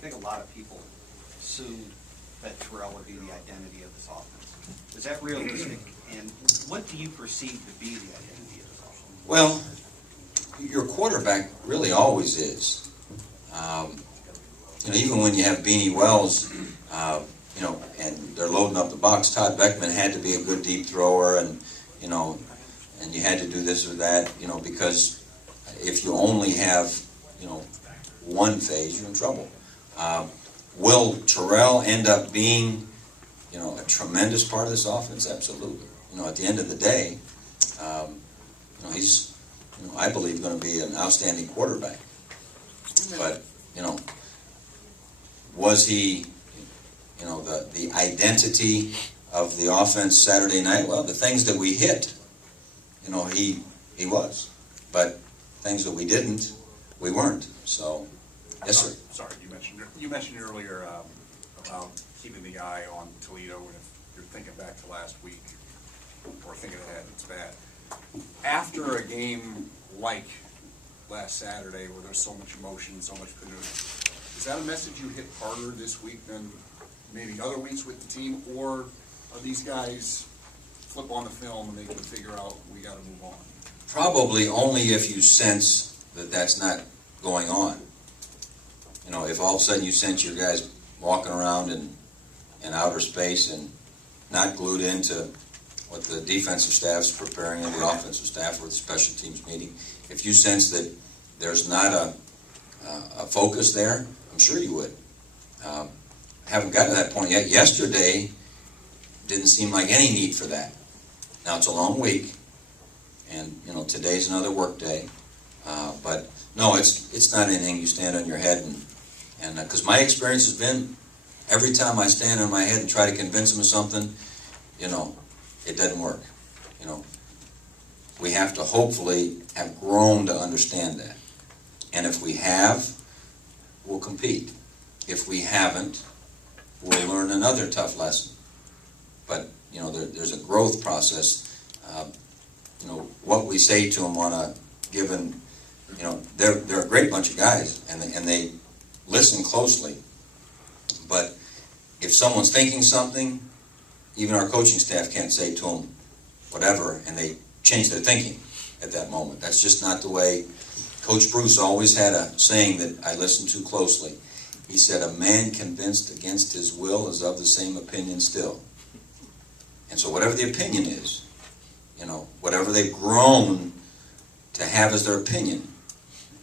think a lot of people assumed that Terrell would be the identity of this offense. Is that realistic? And what do you perceive to be the identity of this offense? Well, your quarterback really always is. Even when you have Beanie Wells, and they're loading up the box, Todd Beckman had to be a good deep thrower, and you had to do this or that, because if you only have, one phase, you're in trouble. Will Terrell end up being, a tremendous part of this offense? Absolutely. At the end of the day, he's, I believe, going to be an outstanding quarterback. But, was he, the identity of the offense Saturday night? Well, the things that we hit, he was. But things that we didn't, we weren't. So, yes, sir. Sorry, you mentioned earlier about keeping the eye on Toledo, and if you're thinking back to last week or thinking ahead, it's bad. After a game like last Saturday, where there's so much emotion, so much good news, is that a message you hit harder this week than maybe other weeks with the team, or are these guys flip on the film and they can figure out we got to move on? Probably only if you sense that that's not going on. If all of a sudden you sense your guys walking around in outer space and not glued into what the defensive staff's preparing and the offensive staff or the special teams meeting, if you sense that there's not a focus there, I'm sure you would. Haven't gotten to that point yet. Yesterday didn't seem like any need for that. Now it's a long week, and today's another work day. But no, it's not anything you stand on your head and because my experience has been every time I stand on my head and try to convince them of something, it doesn't work. We have to hopefully have grown to understand that. And if we have, we'll compete. If we haven't, we'll learn another tough lesson. But, there's a growth process. What we say to them on a given, they're a great bunch of guys, and they listen closely. But if someone's thinking something, even our coaching staff can't say to them whatever, and they change their thinking at that moment. That's just not the way. Coach Bruce always had a saying that I listened to closely. He said, "A man convinced against his will is of the same opinion still." And so whatever the opinion is, whatever they've grown to have as their opinion,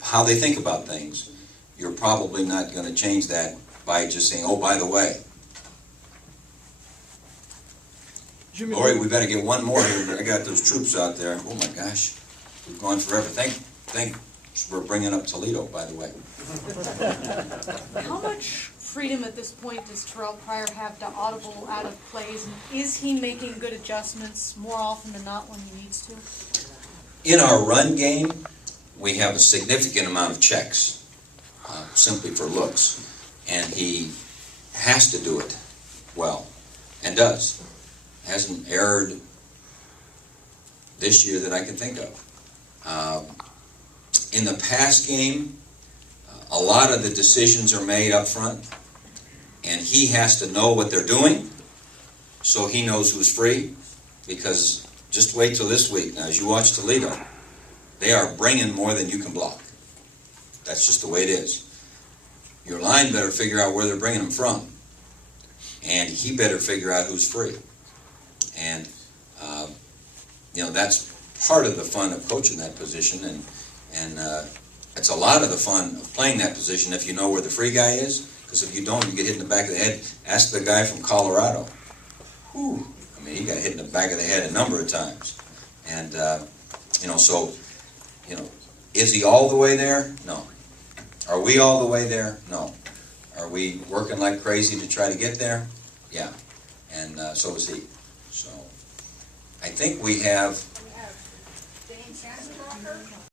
how they think about things, you're probably not going to change that by just saying, "Oh, by the way." Lori, we better get one more here. I got those troops out there. Oh my gosh, we've gone forever. Thanks for bringing up Toledo, by the way. How much freedom at this point does Terrell Pryor have to audible out of plays? And is he making good adjustments more often than not when he needs to? In our run game, we have a significant amount of checks, simply for looks. And he has to do it well, and does. Hasn't erred this year that I can think of. In the pass game, a lot of the decisions are made up front, and he has to know what they're doing, so he knows who's free, because just wait till this week. Now, as you watch Toledo, they are bringing more than you can block. That's just the way it is. Your line better figure out where they're bringing them from, and he better figure out who's free. And, that's part of the fun of coaching that position, and it's a lot of the fun of playing that position if you know where the free guy is, because if you don't, you get hit in the back of the head. Ask the guy from Colorado. Whew. I mean, he got hit in the back of the head a number of times. And, is he all the way there? No. Are we all the way there? No. Are we working like crazy to try to get there? Yeah. And so is he. So I think we have